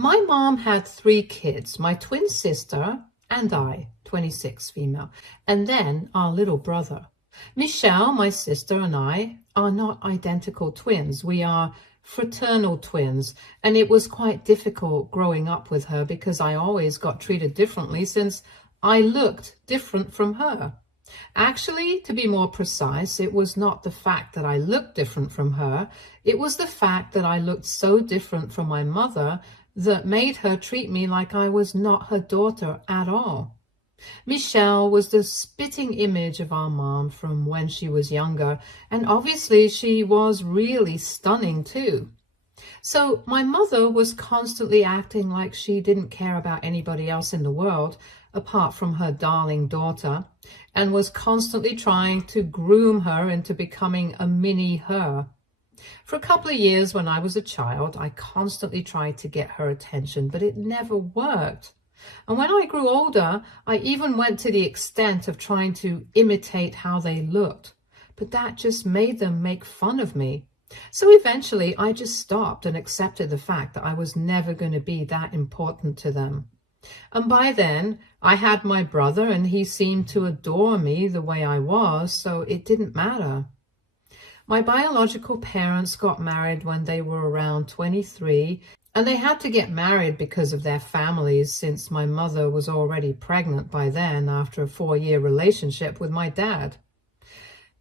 My mom had three kids, my twin sister and I, 26 female, and then our little brother. Michelle, my sister, and I are not identical twins. We are fraternal twins, and it was quite difficult growing up with her because I always got treated differently since I looked different from her. Actually, to be more precise, it was not the fact that I looked different from her. It was the fact that I looked so different from my mother that made her treat me like I was not her daughter at all. Michelle was the spitting image of our mom from when she was younger, and obviously she was really stunning too. So my mother was constantly acting like she didn't care about anybody else in the world apart from her darling daughter, and was constantly trying to groom her into becoming a mini her. For a couple of years when I was a child, I constantly tried to get her attention, but it never worked. And when I grew older, I even went to the extent of trying to imitate how they looked, but that just made them make fun of me. So eventually I just stopped and accepted the fact that I was never going to be that important to them. And by then, I had my brother and he seemed to adore me the way I was, so it didn't matter. My biological parents got married when they were around 23, and they had to get married because of their families since my mother was already pregnant by then after a 4-year relationship with my dad.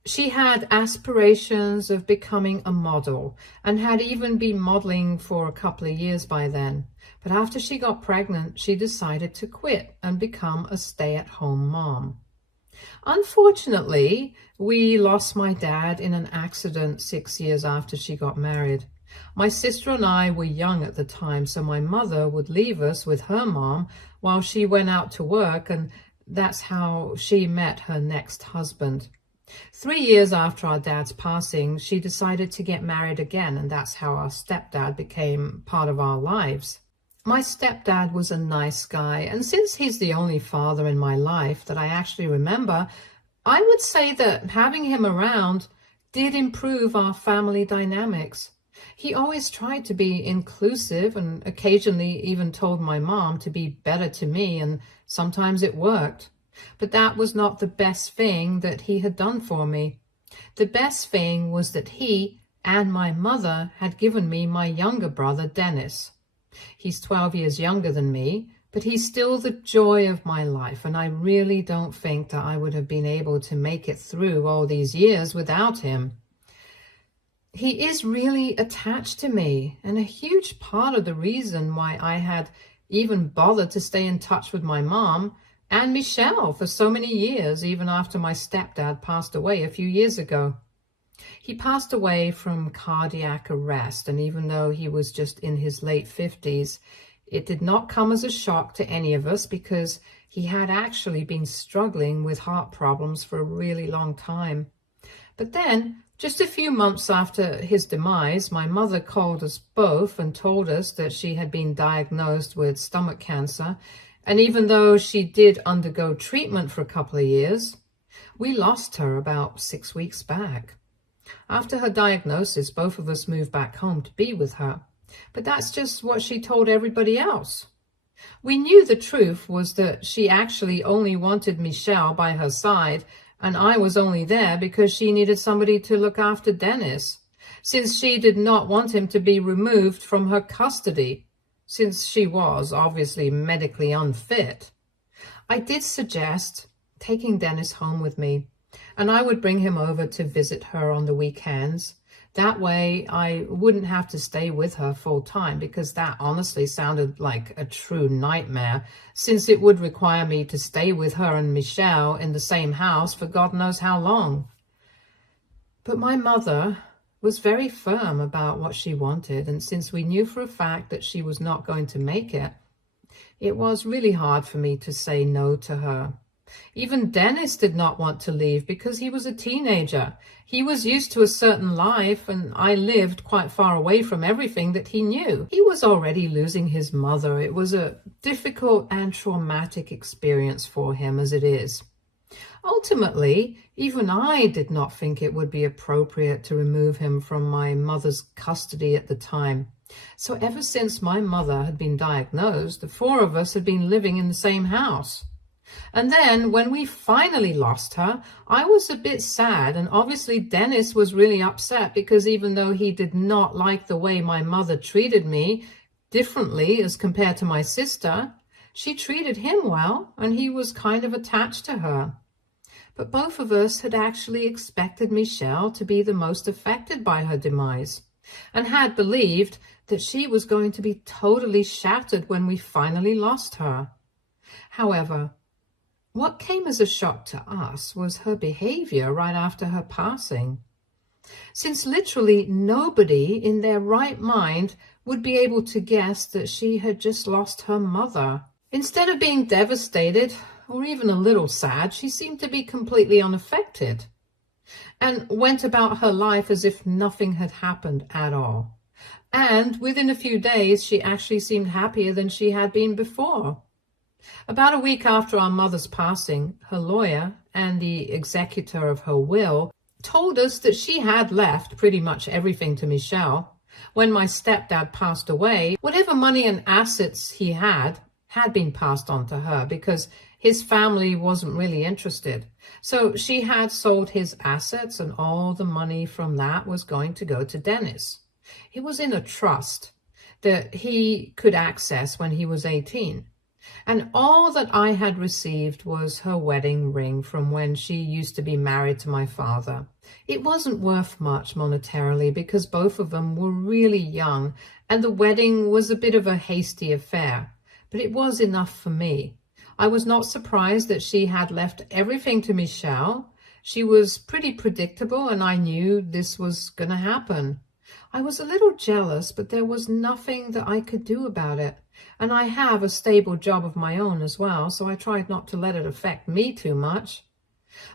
She had aspirations of becoming a model and had even been modeling for a couple of years by then. But after she got pregnant, she decided to quit and become a stay-at-home mom. Unfortunately, we lost my dad in an accident 6 years after she got married. My sister and I were young at the time, so my mother would leave us with her mom while she went out to work, and that's how she met her next husband. 3 years after our dad's passing, she decided to get married again, and that's how our stepdad became part of our lives. My stepdad was a nice guy, and since he's the only father in my life that I actually remember, I would say that having him around did improve our family dynamics. He always tried to be inclusive and occasionally even told my mom to be better to me, and sometimes it worked. But that was not the best thing that he had done for me. The best thing was that he and my mother had given me my younger brother, Dennis. He's 12 years younger than me, but he's still the joy of my life, and I really don't think that I would have been able to make it through all these years without him. He is really attached to me, and a huge part of the reason why I had even bothered to stay in touch with my mom and Michelle for so many years, even after my stepdad passed away a few years ago. He passed away from cardiac arrest, and even though he was just in his late 50s, it did not come as a shock to any of us because he had actually been struggling with heart problems for a really long time. But then, just a few months after his demise, my mother called us both and told us that she had been diagnosed with stomach cancer. And even though she did undergo treatment for a couple of years, we lost her about 6 weeks back. After her diagnosis, both of us moved back home to be with her. But that's just what she told everybody else. We knew the truth was that she actually only wanted Michelle by her side, and I was only there because she needed somebody to look after Dennis, since she did not want him to be removed from her custody, since she was obviously medically unfit. I did suggest taking Dennis home with me, and I would bring him over to visit her on the weekends. That way I wouldn't have to stay with her full time, because that honestly sounded like a true nightmare, since it would require me to stay with her and Michelle in the same house for God knows how long. But my mother was very firm about what she wanted, and since we knew for a fact that she was not going to make it, it was really hard for me to say no to her. Even Dennis did not want to leave because he was a teenager. He was used to a certain life, and I lived quite far away from everything that he knew. He was already losing his mother. It was a difficult and traumatic experience for him as it is. Ultimately, even I did not think it would be appropriate to remove him from my mother's custody at the time. So ever since my mother had been diagnosed, the four of us had been living in the same house. And then when we finally lost her, I was a bit sad, and obviously Dennis was really upset because even though he did not like the way my mother treated me differently as compared to my sister, she treated him well and he was kind of attached to her. But both of us had actually expected Michelle to be the most affected by her demise and had believed that she was going to be totally shattered when we finally lost her. However, what came as a shock to us was her behavior right after her passing. Since literally nobody in their right mind would be able to guess that she had just lost her mother. Instead of being devastated or even a little sad, she seemed to be completely unaffected and went about her life as if nothing had happened at all. And within a few days, she actually seemed happier than she had been before. About a week after our mother's passing, her lawyer and the executor of her will told us that she had left pretty much everything to Michelle. When my stepdad passed away, whatever money and assets he had been passed on to her because his family wasn't really interested. So she had sold his assets and all the money from that was going to go to Dennis. It was in a trust that he could access when he was 18. And all that I had received was her wedding ring from when she used to be married to my father. It wasn't worth much monetarily because both of them were really young and the wedding was a bit of a hasty affair, but it was enough for me. I was not surprised that she had left everything to Michelle. She was pretty predictable and I knew this was going to happen. I was a little jealous, but there was nothing that I could do about it. And I have a stable job of my own as well, so I tried not to let it affect me too much.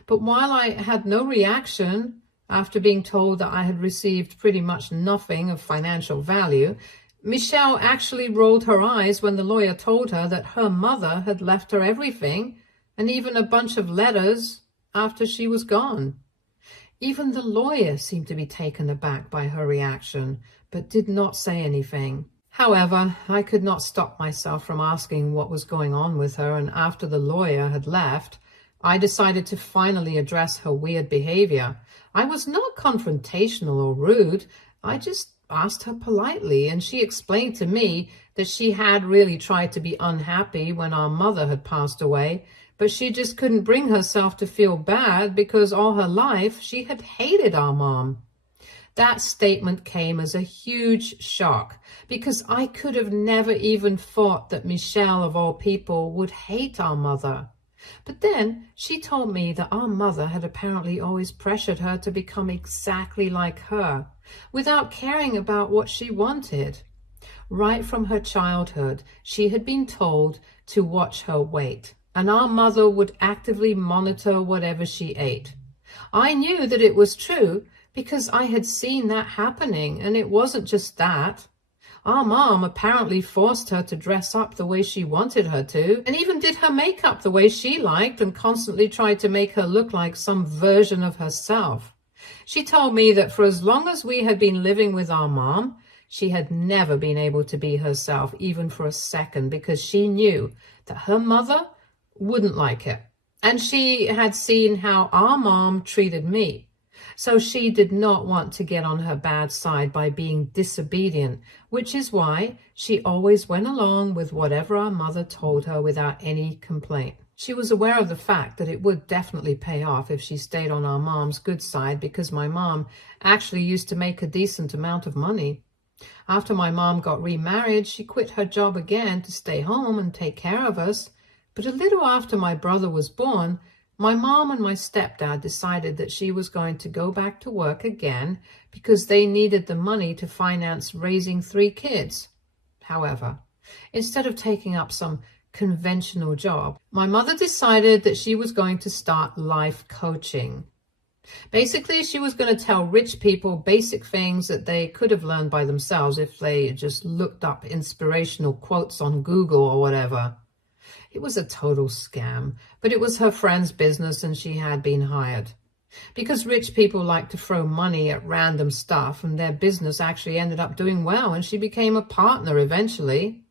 But while I had no reaction after being told that I had received pretty much nothing of financial value, Michelle actually rolled her eyes when the lawyer told her that her mother had left her everything and even a bunch of letters after she was gone. Even the lawyer seemed to be taken aback by her reaction, but did not say anything. However, I could not stop myself from asking what was going on with her, and after the lawyer had left, I decided to finally address her weird behavior. I was not confrontational or rude. I just asked her politely, and she explained to me that she had really tried to be unhappy when our mother had passed away, but she just couldn't bring herself to feel bad because all her life she had hated our mom. That statement came as a huge shock because I could have never even thought that Michelle, of all people, would hate our mother. But then she told me that our mother had apparently always pressured her to become exactly like her, without caring about what she wanted. Right from her childhood, she had been told to watch her weight, and our mother would actively monitor whatever she ate. I knew that it was true because I had seen that happening, and it wasn't just that. Our mom apparently forced her to dress up the way she wanted her to, and even did her makeup the way she liked and constantly tried to make her look like some version of herself. She told me that for as long as we had been living with our mom, she had never been able to be herself even for a second because she knew that her mother wouldn't like it. And she had seen how our mom treated me. So she did not want to get on her bad side by being disobedient, which is why she always went along with whatever our mother told her without any complaint. She was aware of the fact that it would definitely pay off if she stayed on our mom's good side because my mom actually used to make a decent amount of money. After my mom got remarried, she quit her job again to stay home and take care of us. But a little after my brother was born, my mom and my stepdad decided that she was going to go back to work again because they needed the money to finance raising 3 kids. However, instead of taking up some conventional job, my mother decided that she was going to start life coaching. Basically, she was going to tell rich people basic things that they could have learned by themselves if they just looked up inspirational quotes on Google or whatever. It was a total scam, but it was her friend's business and she had been hired. because rich people like to throw money at random stuff, and their business actually ended up doing well, and she became a partner eventually.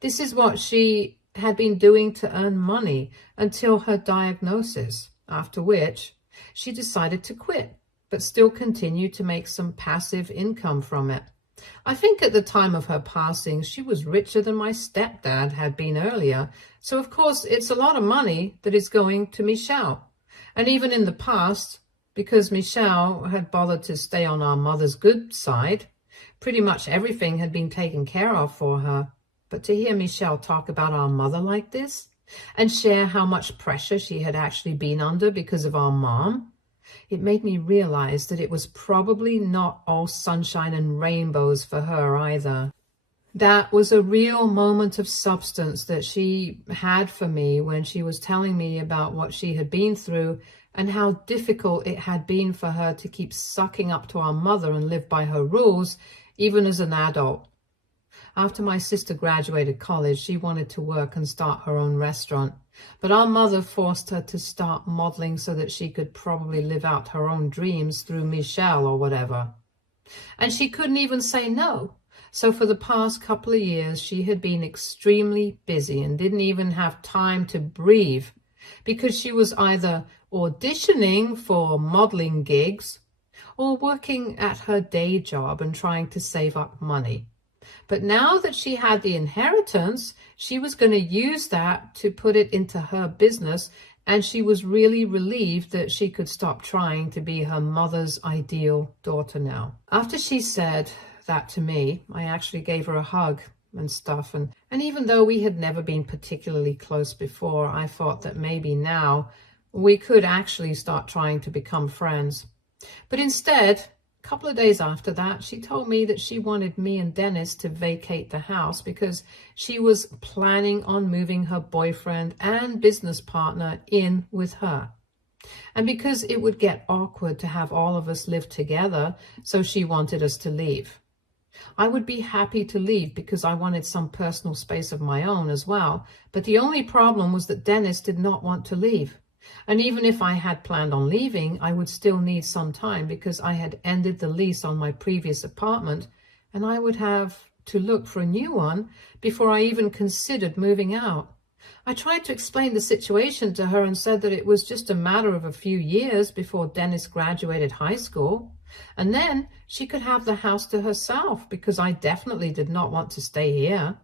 This is what she had been doing to earn money until her diagnosis, after which she decided to quit, but still continued to make some passive income from it. I think at the time of her passing, she was richer than my stepdad had been earlier, so of course it's a lot of money that is going to Michelle. And even in the past, because Michelle had bothered to stay on our mother's good side, pretty much everything had been taken care of for her. But to hear Michelle talk about our mother like this, and share how much pressure she had actually been under because of our mom, it made me realize that it was probably not all sunshine and rainbows for her either. That was a real moment of substance that she had for me when she was telling me about what she had been through and how difficult it had been for her to keep sucking up to our mother and live by her rules, even as an adult. After my sister graduated college, she wanted to work and start her own restaurant, but our mother forced her to start modeling so that she could probably live out her own dreams through Michelle or whatever. And she couldn't even say no. So for the past couple of years, she had been extremely busy and didn't even have time to breathe because she was either auditioning for modeling gigs or working at her day job and trying to save up money. But now that she had the inheritance, she was going to use that to put it into her business, and she was really relieved that she could stop trying to be her mother's ideal daughter now. After she said that to me, I actually gave her a hug and stuff, and even though we had never been particularly close before, I thought that maybe now we could actually start trying to become friends. But instead, a couple of days after that, she told me that she wanted me and Dennis to vacate the house because she was planning on moving her boyfriend and business partner in with her. And because it would get awkward to have all of us live together, so she wanted us to leave. I would be happy to leave because I wanted some personal space of my own as well, but the only problem was that Dennis did not want to leave. And even if I had planned on leaving, I would still need some time because I had ended the lease on my previous apartment, and I would have to look for a new one before I even considered moving out. I tried to explain the situation to her and said that it was just a matter of a few years before Dennis graduated high school, and then she could have the house to herself because I definitely did not want to stay here.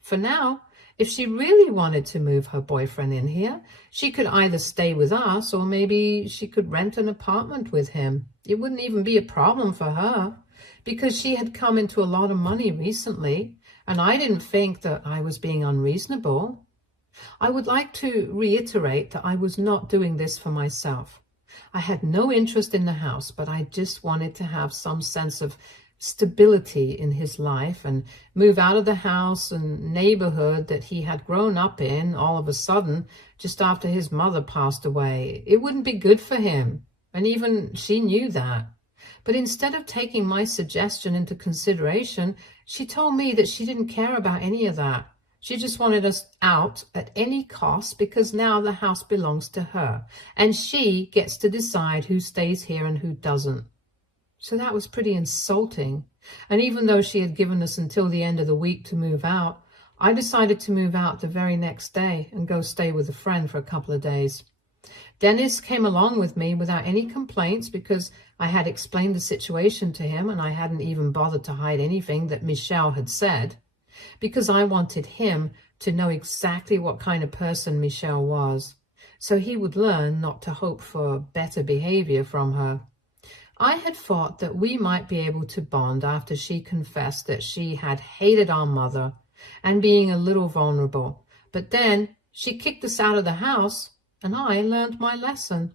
For now, if she really wanted to move her boyfriend in here, she could either stay with us or maybe she could rent an apartment with him. It wouldn't even be a problem for her because she had come into a lot of money recently, and I didn't think that I was being unreasonable. I would like to reiterate that I was not doing this for myself. I had no interest in the house, but I just wanted to have some sense of stability in his life and move out of the house and neighborhood that he had grown up in all of a sudden just after his mother passed away. It wouldn't be good for him, and even she knew that. But instead of taking my suggestion into consideration, she told me that she didn't care about any of that. She just wanted us out at any cost because now the house belongs to her, and she gets to decide who stays here and who doesn't. So that was pretty insulting. And even though she had given us until the end of the week to move out, I decided to move out the very next day and go stay with a friend for a couple of days. Dennis came along with me without any complaints because I had explained the situation to him and I hadn't even bothered to hide anything that Michelle had said, because I wanted him to know exactly what kind of person Michelle was, so he would learn not to hope for better behavior from her. I had thought that we might be able to bond after she confessed that she had hated our mother and being a little vulnerable. But then she kicked us out of the house and I learned my lesson.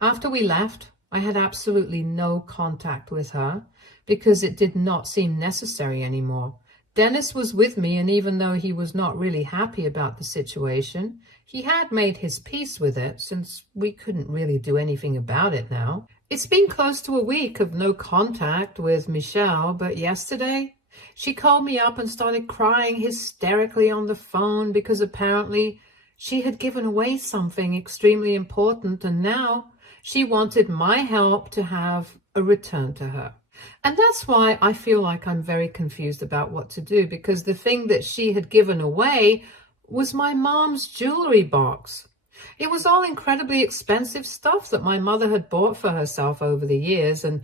After we left, I had absolutely no contact with her because it did not seem necessary anymore. Dennis was with me, and even though he was not really happy about the situation, he had made his peace with it since we couldn't really do anything about it now. It's been close to a week of no contact with Michelle, but yesterday she called me up and started crying hysterically on the phone because apparently she had given away something extremely important, and now She wanted my help to have a return to her. And that's why I feel like I'm very confused about what to do, because the thing that she had given away was my mom's jewelry box. It was all incredibly expensive stuff that my mother had bought for herself over the years, and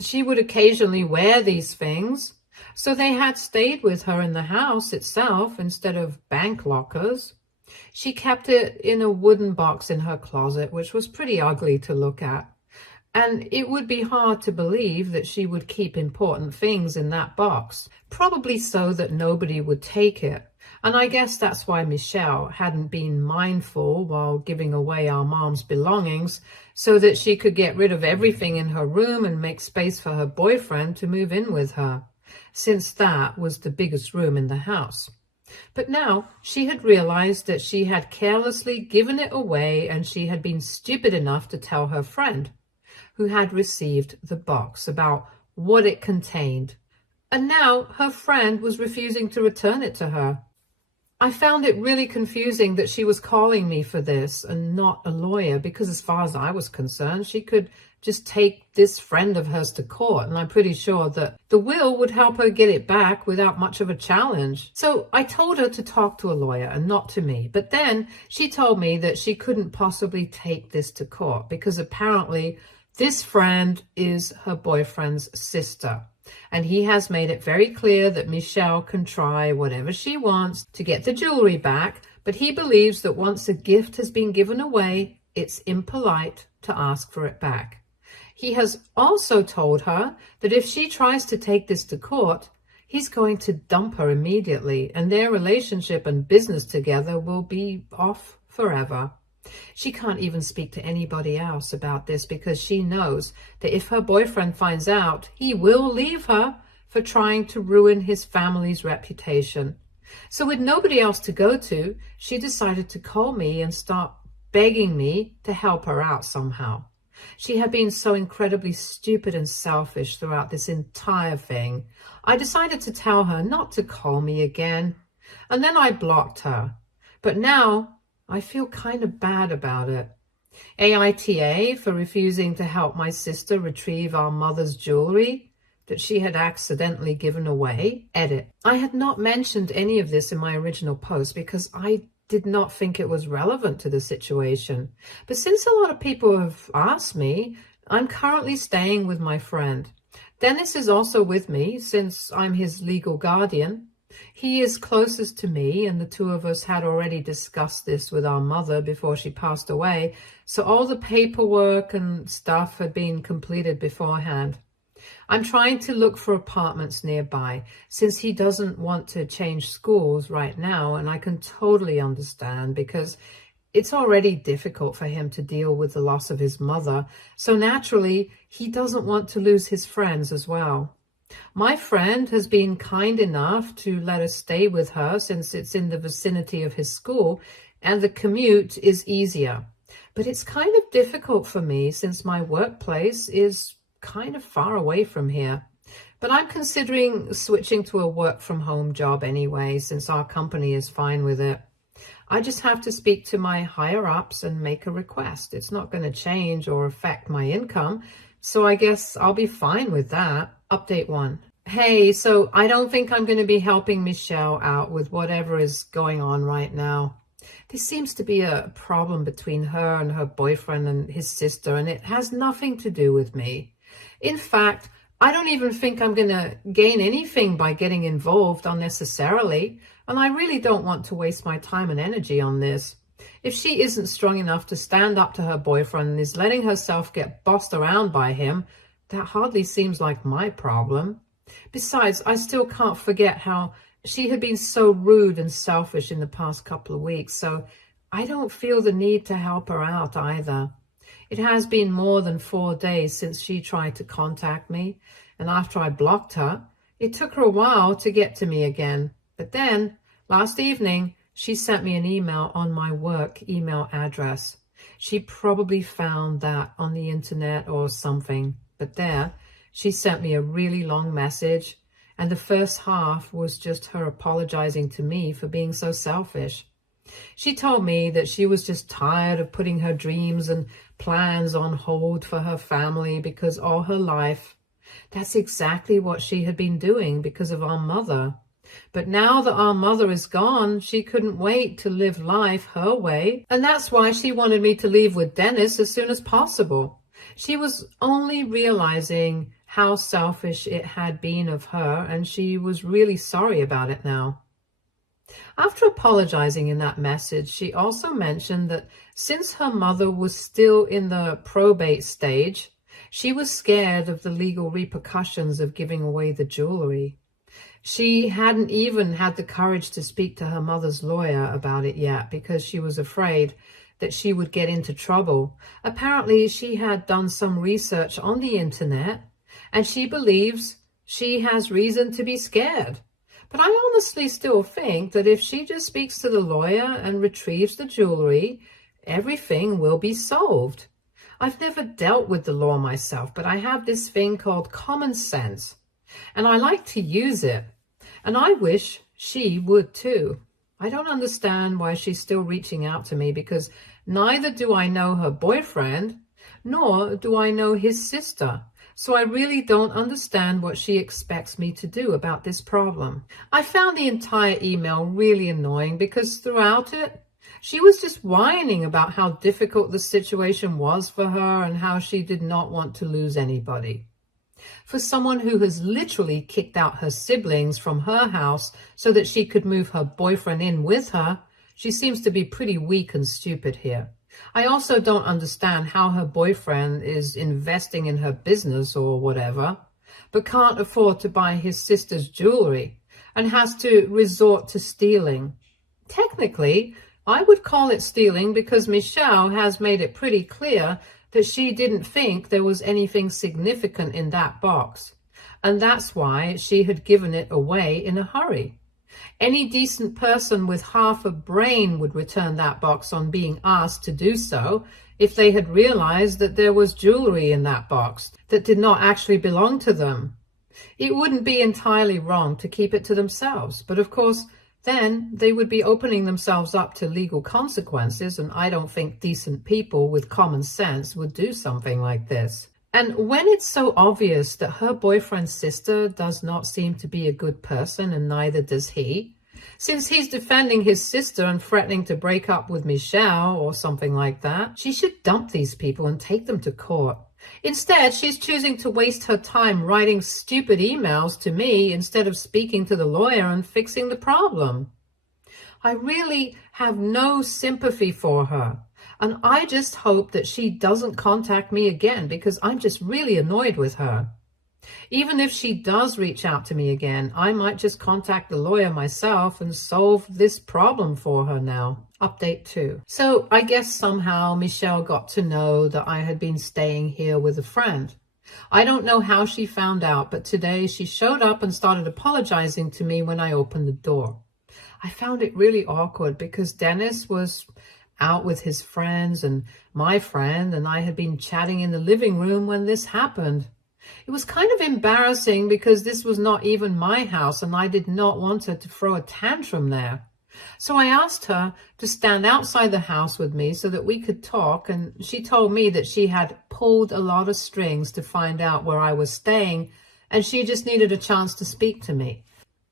she would occasionally wear these things. So they had stayed with her in the house itself instead of bank lockers. She kept it in a wooden box in her closet, which was pretty ugly to look at. And it would be hard to believe that she would keep important things in that box, probably so that nobody would take it. And I guess that's why Michelle hadn't been mindful while giving away our mom's belongings, so that she could get rid of everything in her room and make space for her boyfriend to move in with her, since that was the biggest room in the house. But now she had realized that she had carelessly given it away, and she had been stupid enough to tell her friend, who had received the box, about what it contained. And now her friend was refusing to return it to her. I found it really confusing that she was calling me for this and not a lawyer, because as far as I was concerned, she could just take this friend of hers to court, and I'm pretty sure that the will would help her get it back without much of a challenge. So I told her to talk to a lawyer and not to me. But then she told me that she couldn't possibly take this to court because apparently this friend is her boyfriend's sister, and he has made it very clear that Michelle can try whatever she wants to get the jewelry back, but he believes that once a gift has been given away, it's impolite to ask for it back. He has also told her that if she tries to take this to court, he's going to dump her immediately, and their relationship and business together will be off forever. She can't even speak to anybody else about this because she knows that if her boyfriend finds out, he will leave her for trying to ruin his family's reputation. So with nobody else to go to, she decided to call me and start begging me to help her out somehow. She had been so incredibly stupid and selfish throughout this entire thing. I decided to tell her not to call me again, and then I blocked her. But now I feel kind of bad about it. AITA for refusing to help my sister retrieve our mother's jewelry that she had accidentally given away. Edit. I had not mentioned any of this in my original post because I did not think it was relevant to the situation. But since a lot of people have asked me, I'm currently staying with my friend. Dennis is also with me since I'm his legal guardian. He is closest to me, and the two of us had already discussed this with our mother before she passed away, so all the paperwork and stuff had been completed beforehand. I'm trying to look for apartments nearby since he doesn't want to change schools right now, and I can totally understand because it's already difficult for him to deal with the loss of his mother, so naturally he doesn't want to lose his friends as well. My friend has been kind enough to let us stay with her since it's in the vicinity of his school and the commute is easier. But it's kind of difficult for me since my workplace is kind of far away from here. But I'm considering switching to a work from home job anyway, since our company is fine with it. I just have to speak to my higher ups and make a request. It's not going to change or affect my income, so I guess I'll be fine with that. Update 1. Hey, so I don't think I'm going to be helping Michelle out with whatever is going on right now. There seems to be a problem between her and her boyfriend and his sister, and it has nothing to do with me. In fact, I don't even think I'm going to gain anything by getting involved unnecessarily, and I really don't want to waste my time and energy on this. If she isn't strong enough to stand up to her boyfriend and is letting herself get bossed around by him, that hardly seems like my problem. Besides, I still can't forget how she had been so rude and selfish in the past couple of weeks, so I don't feel the need to help her out either. It has been more than 4 days since she tried to contact me, and after I blocked her, it took her a while to get to me again. But then, last evening, she sent me an email on my work email address. She probably found that on the internet or something. But there, she sent me a really long message, and the first half was just her apologizing to me for being so selfish. She told me that she was just tired of putting her dreams and plans on hold for her family because all her life, that's exactly what she had been doing because of our mother. But now that our mother is gone, she couldn't wait to live life her way. And that's why she wanted me to leave with Dennis as soon as possible. She was only realizing how selfish it had been of her, and she was really sorry about it now. After apologizing in that message, she also mentioned that since her mother was still in the probate stage, she was scared of the legal repercussions of giving away the jewelry. She hadn't even had the courage to speak to her mother's lawyer about it yet because she was afraid that she would get into trouble. Apparently, she had done some research on the internet and she believes she has reason to be scared. But I honestly still think that if she just speaks to the lawyer and retrieves the jewelry, everything will be solved. I've never dealt with the law myself, but I have this thing called common sense, and I like to use it. And I wish she would too. I don't understand why she's still reaching out to me because neither do I know her boyfriend, nor do I know his sister. So I really don't understand what she expects me to do about this problem. I found the entire email really annoying because throughout it, she was just whining about how difficult the situation was for her and how she did not want to lose anybody. For someone who has literally kicked out her siblings from her house so that she could move her boyfriend in with her, she seems to be pretty weak and stupid here. I also don't understand how her boyfriend is investing in her business or whatever, but can't afford to buy his sister's jewelry and has to resort to stealing. Technically, I would call it stealing because Michelle has made it pretty clear that she didn't think there was anything significant in that box, and that's why she had given it away in a hurry. Any decent person with half a brain would return that box on being asked to do so if they had realized that there was jewelry in that box that did not actually belong to them. It wouldn't be entirely wrong to keep it to themselves, but of course, then they would be opening themselves up to legal consequences, and I don't think decent people with common sense would do something like this. And when it's so obvious that her boyfriend's sister does not seem to be a good person, and neither does he, since he's defending his sister and threatening to break up with Michelle or something like that, she should dump these people and take them to court. Instead, she's choosing to waste her time writing stupid emails to me instead of speaking to the lawyer and fixing the problem. I really have no sympathy for her, and I just hope that she doesn't contact me again because I'm just really annoyed with her. Even if she does reach out to me again, I might just contact the lawyer myself and solve this problem for her now. Update 2. So I guess somehow Michelle got to know that I had been staying here with a friend. I don't know how she found out, but today she showed up and started apologizing to me when I opened the door. I found it really awkward because Dennis was out with his friends and my friend, and I had been chatting in the living room when this happened. It was kind of embarrassing because this was not even my house and I did not want her to throw a tantrum there. So I asked her to stand outside the house with me so that we could talk, and she told me that she had pulled a lot of strings to find out where I was staying and she just needed a chance to speak to me.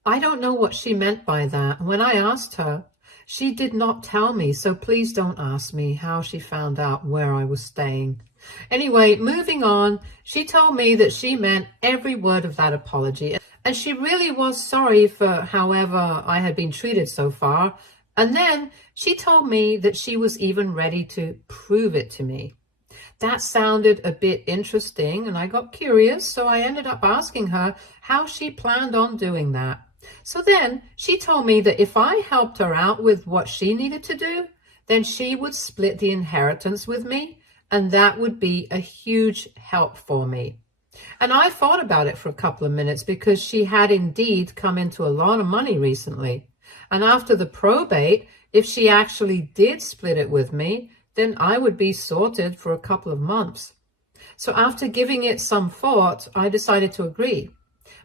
I don't know what she meant by that. When I asked her, she did not tell me, so please don't ask me how she found out where I was staying. Anyway, moving on, she told me that she meant every word of that apology, and she really was sorry for however I had been treated so far. And then she told me that she was even ready to prove it to me. That sounded a bit interesting, and I got curious, so I ended up asking her how she planned on doing that. So then she told me that if I helped her out with what she needed to do, then she would split the inheritance with me, and that would be a huge help for me. And I thought about it for a couple of minutes because she had indeed come into a lot of money recently. And after the probate, if she actually did split it with me, then I would be sorted for a couple of months. So after giving it some thought, I decided to agree.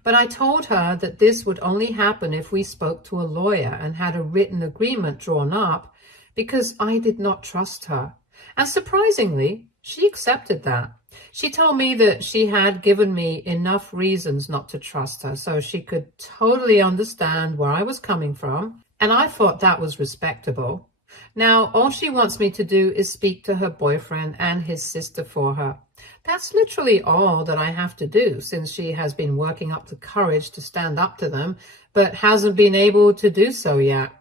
But I told her that this would only happen if we spoke to a lawyer and had a written agreement drawn up, because I did not trust her. And surprisingly, she accepted that. She told me that she had given me enough reasons not to trust her, so she could totally understand where I was coming from, and I thought that was respectable. Now, all she wants me to do is speak to her boyfriend and his sister for her. That's literally all that I have to do, since she has been working up the courage to stand up to them, but hasn't been able to do so yet.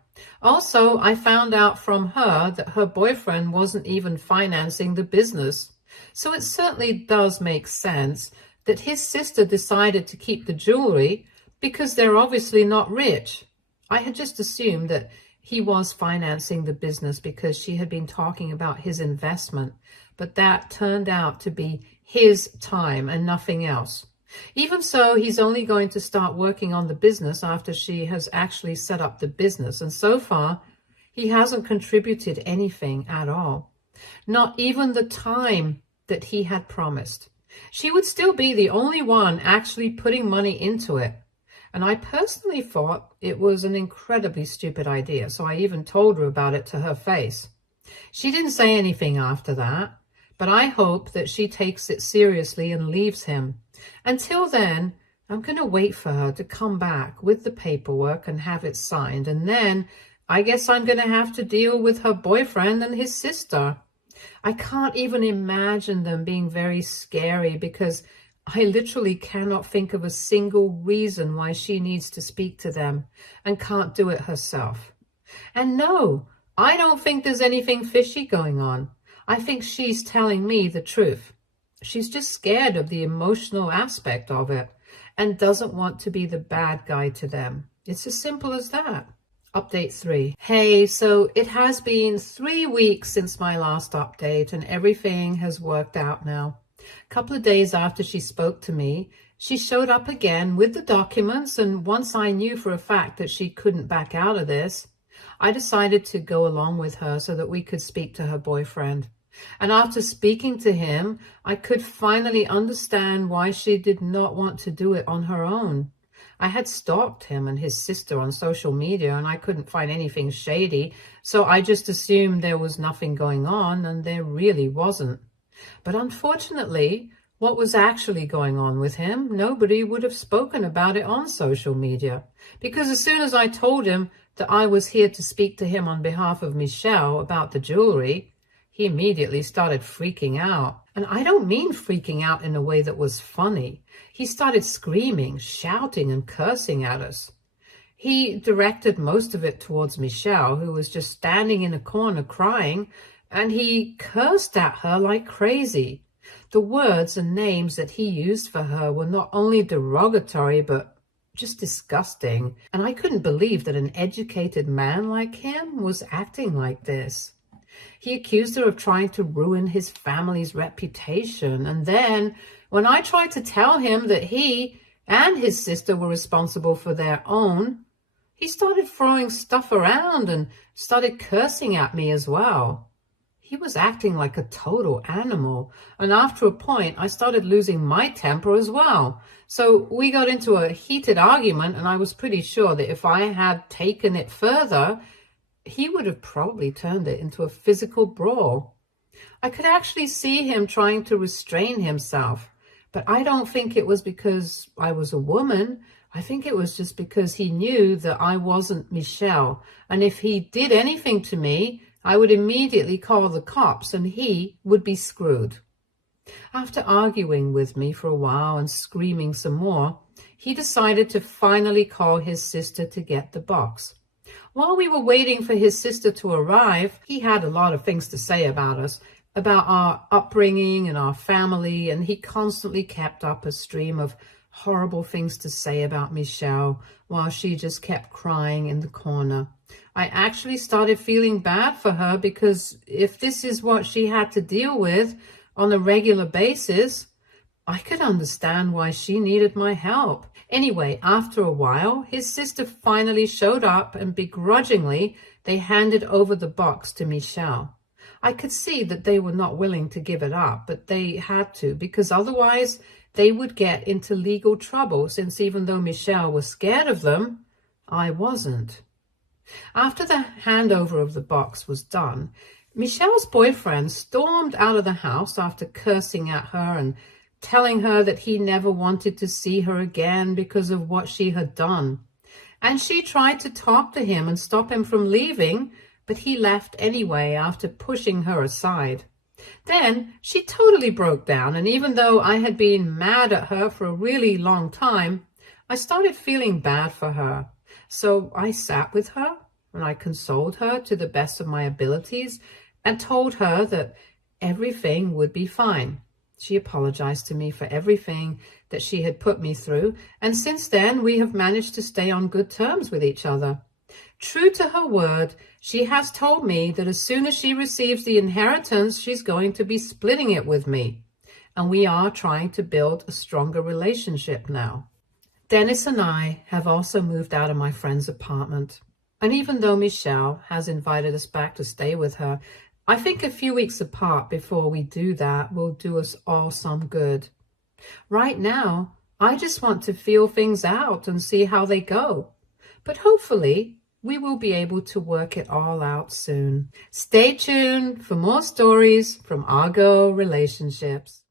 Also, I found out from her that her boyfriend wasn't even financing the business. So it certainly does make sense that his sister decided to keep the jewelry because they're obviously not rich. I had just assumed that he was financing the business because she had been talking about his investment, but that turned out to be his time and nothing else. Even so, he's only going to start working on the business after she has actually set up the business, and so far, he hasn't contributed anything at all. Not even the time that he had promised. She would still be the only one actually putting money into it. And I personally thought it was an incredibly stupid idea, so I even told her about it to her face. She didn't say anything after that, but I hope that she takes it seriously and leaves him. Until then, I'm going to wait for her to come back with the paperwork and have it signed, and then I guess I'm going to have to deal with her boyfriend and his sister. I can't even imagine them being very scary because I literally cannot think of a single reason why she needs to speak to them and can't do it herself. And no, I don't think there's anything fishy going on. I think she's telling me the truth. She's just scared of the emotional aspect of it and doesn't want to be the bad guy to them. It's as simple as that. Update 3. Hey, so it has been 3 weeks since my last update and everything has worked out now. A couple of days after she spoke to me, she showed up again with the documents, and once I knew for a fact that she couldn't back out of this, I decided to go along with her so that we could speak to her boyfriend. And after speaking to him, I could finally understand why she did not want to do it on her own. I had stalked him and his sister on social media and I couldn't find anything shady, so I just assumed there was nothing going on, and there really wasn't. But unfortunately, what was actually going on with him, nobody would have spoken about it on social media. Because as soon as I told him that I was here to speak to him on behalf of Michelle about the jewelry, he immediately started freaking out. And I don't mean freaking out in a way that was funny. He started screaming, shouting, and cursing at us. He directed most of it towards Michelle, who was just standing in a corner crying, and he cursed at her like crazy. The words and names that he used for her were not only derogatory, but just disgusting. And I couldn't believe that an educated man like him was acting like this. He accused her of trying to ruin his family's reputation. And then, when I tried to tell him that he and his sister were responsible for their own, he started throwing stuff around and started cursing at me as well. He was acting like a total animal, and after a point, I started losing my temper as well. So we got into a heated argument, and I was pretty sure that if I had taken it further, he would have probably turned it into a physical brawl. I could actually see him trying to restrain himself, but I don't think it was because I was a woman. I think it was just because he knew that I wasn't Michelle, and if he did anything to me, I would immediately call the cops and he would be screwed. After arguing with me for a while and screaming some more, he decided to finally call his sister to get the box. While we were waiting for his sister to arrive, he had a lot of things to say about us, about our upbringing and our family, and he constantly kept up a stream of horrible things to say about Michelle while she just kept crying in the corner. I actually started feeling bad for her because if this is what she had to deal with on a regular basis, I could understand why she needed my help. Anyway, after a while, his sister finally showed up and begrudgingly they handed over the box to Michelle. I could see that they were not willing to give it up, but they had to because otherwise they would get into legal trouble, since even though Michelle was scared of them, I wasn't. After the handover of the box was done, Michelle's boyfriend stormed out of the house after cursing at her and telling her that he never wanted to see her again because of what she had done. And she tried to talk to him and stop him from leaving, but he left anyway after pushing her aside. Then she totally broke down, and even though I had been mad at her for a really long time, I started feeling bad for her. So I sat with her and I consoled her to the best of my abilities and told her that everything would be fine. She apologized to me for everything that she had put me through, and since then we have managed to stay on good terms with each other. True to her word, she has told me that as soon as she receives the inheritance, she's going to be splitting it with me. And we are trying to build a stronger relationship now. Dennis and I have also moved out of my friend's apartment. And even though Michelle has invited us back to stay with her, I think a few weeks apart before we do that will do us all some good. Right now, I just want to feel things out and see how they go. But hopefully, we will be able to work it all out soon. Stay tuned for more stories from Argo Relationships.